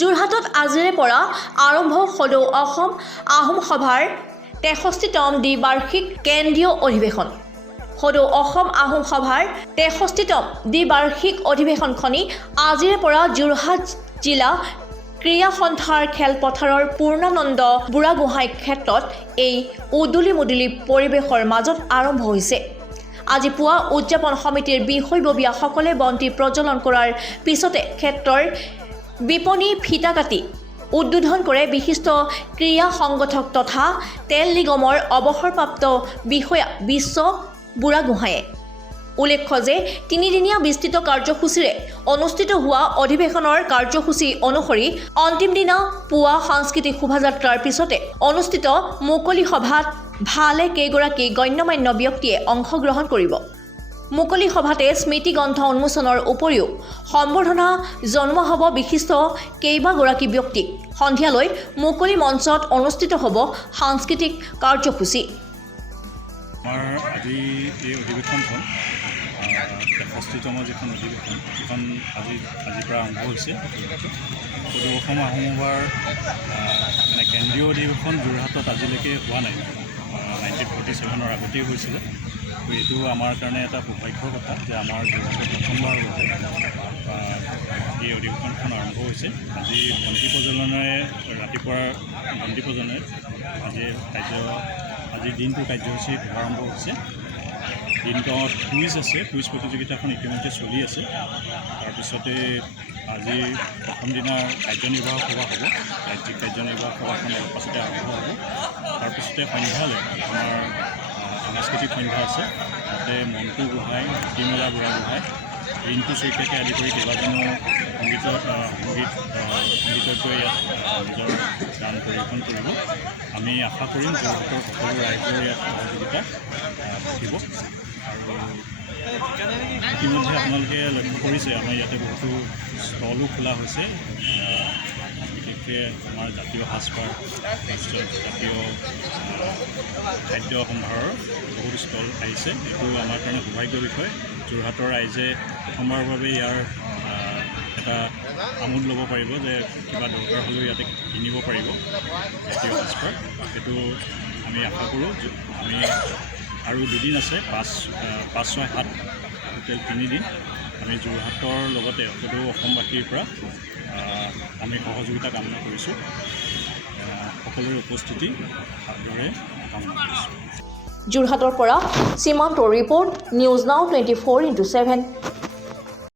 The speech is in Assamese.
যোৰহাটত আজিৰে পৰা আৰম্ভ সদৌ অসম আহোম সভাৰ 63তম দ্বিবাৰ্ষিক কেন্দ্ৰীয় অধিৱেশন। সদৌ অসম আহোম সভাৰ 63তম দ্বিবাৰ্ষিক অধিৱেশনখনি আজিৰে পৰা যোৰহাট জিলা ক্ৰীড়া সন্থাৰ খেলপথাৰৰ পূৰ্ণানন্দ বুঢ়াগোহাঁই ক্ষেত্ৰত এই উদুলি-মুদুলি পৰিৱেশৰ মাজত আৰম্ভ হৈছে। আজি পুৱা উদযাপন সমিতিৰ বিষয়ববীয়াসকলে বন্তি প্ৰজ্বলন কৰাৰ পিছতে ক্ষেত্ৰৰ বিপণী ফিতা কাটি উদ্বোধন কৰে বিশিষ্ট ক্ৰীড়া সংগঠক তথা তেল নিগমৰ অৱসৰপ্ৰাপ্ত বিষয়া বিশ্ব বুঢ়াগোহাঁয়ে। উল্লেখ্য যে তিনিদিনীয়া বিস্তৃত কাৰ্যসূচীৰে অনুষ্ঠিত হোৱা অধিৱেশনৰ কাৰ্যসূচী অনুসৰি অন্তিম দিনা পুৱা সাংস্কৃতিক শোভাযাত্ৰাৰ পিছতে অনুষ্ঠিত মুকলি সভাত ভালে কেইগৰাকী গণ্যমান্য ব্যক্তিয়ে অংশগ্ৰহণ কৰিব। মুকলি সভাতে স্মৃতিগ্ৰন্থ উন্মোচনৰ উপৰিও সম্বৰ্ধনা জনোৱা হ'ব বিশিষ্ট কেইবাগৰাকী ব্যক্তিক। সন্ধিয়ালৈ মুকলি মঞ্চত অনুষ্ঠিত হ'ব সাংস্কৃতিক কাৰ্যসূচী। আমাৰ আজি এই অধিৱেশনখন 63তম যিখন অধিৱেশন সেইখন আজিৰ পৰা আৰম্ভ হৈছে। সদৌ অসম আহোম সভাৰ মানে কেন্দ্ৰীয় অধিৱেশন যোৰহাটত আজিলৈকে হোৱা নাই। 1947ৰ আগতেই হৈছিলে। এইটো আমাৰ কাৰণে এটা সৌভাগ্যৰ কথা যে আমাৰ যোৰহাটত প্ৰথমবাৰৰ বাবে এই অধিৱেশনখন আৰম্ভ হৈছে। আজি বন্তি প্ৰজ্বলনেৰে ৰাতিপুৱাৰ বন্তি প্ৰজ্বলনে আজিৰ দিনটোৰ কাৰ্যসূচী আৰম্ভ হৈছে। দিনটোত কুইজ আছে, কুইজ প্ৰতিযোগিতাখন ইতিমধ্যে চলি আছে। তাৰপিছতে আজি প্ৰথম দিনাৰ কাৰ্যনিৰ্বাহক সভা হ'ব। ৰাজ্যিক কাৰ্যনিৰ্বাহক সভাখন অলপ পাছতে আৰম্ভ হ'ব। তাৰপিছতে সন্ধ্যালৈ আমাৰ সাংস্কৃতিক সন্ধ্যা আছে। তাতে মণ্টু গোহাঁই, জ্যোতিমেলা বুঢ়াগোহাঁই, ৰিণ্টু শইকীয়াকে আদি কৰি কেইবাজনো সংগীতজ্ঞই ইয়াত নিজৰ গান পৰিৱেশন কৰিব। আমি আশা কৰিম যোৰহাটৰ সকলো ৰাইজৰ ইয়াত সহযোগিতা থাকিব। আৰু ইতিমধ্যে আপোনালোকে লক্ষ্য কৰিছে আমাৰ ইয়াতে বহুতো ষ্টলো খোলা হৈছে। বিশেষকৈ আমাৰ জাতীয় সাজপাৰ, তাৰপিছত জাতীয় খাদ্য সম্ভাৰৰ বহুত ষ্টল আহিছে। এইটো আমাৰ কাৰণে সৌভাগ্যৰ বিষয়। যোৰহাটৰ ৰাইজে প্ৰথমবাৰৰ বাবে ইয়াৰ এটা আমোদ ল'ব পাৰিব যে কিবা দৰকাৰ হ'লেও ইয়াতে কিনিব পাৰিব জাতীয় সাজপাৰ। সেইটো আমি আশা কৰোঁ। আমি আৰু দুদিন আছে, 5, 6, 7 টোটেল 3 দিন আমি যোৰহাটৰ লগতে সদৌ অসমবাসীৰ পৰা আমি সহযোগিতা কামনা কৰিছোঁ। সকলোৰে উপস্থিতি ভালদৰে কামনা কৰিছোঁ। যোৰহাটৰ পৰা সীমান্তৰ ৰিপৰ্ট, নিউজ নাও 24/7।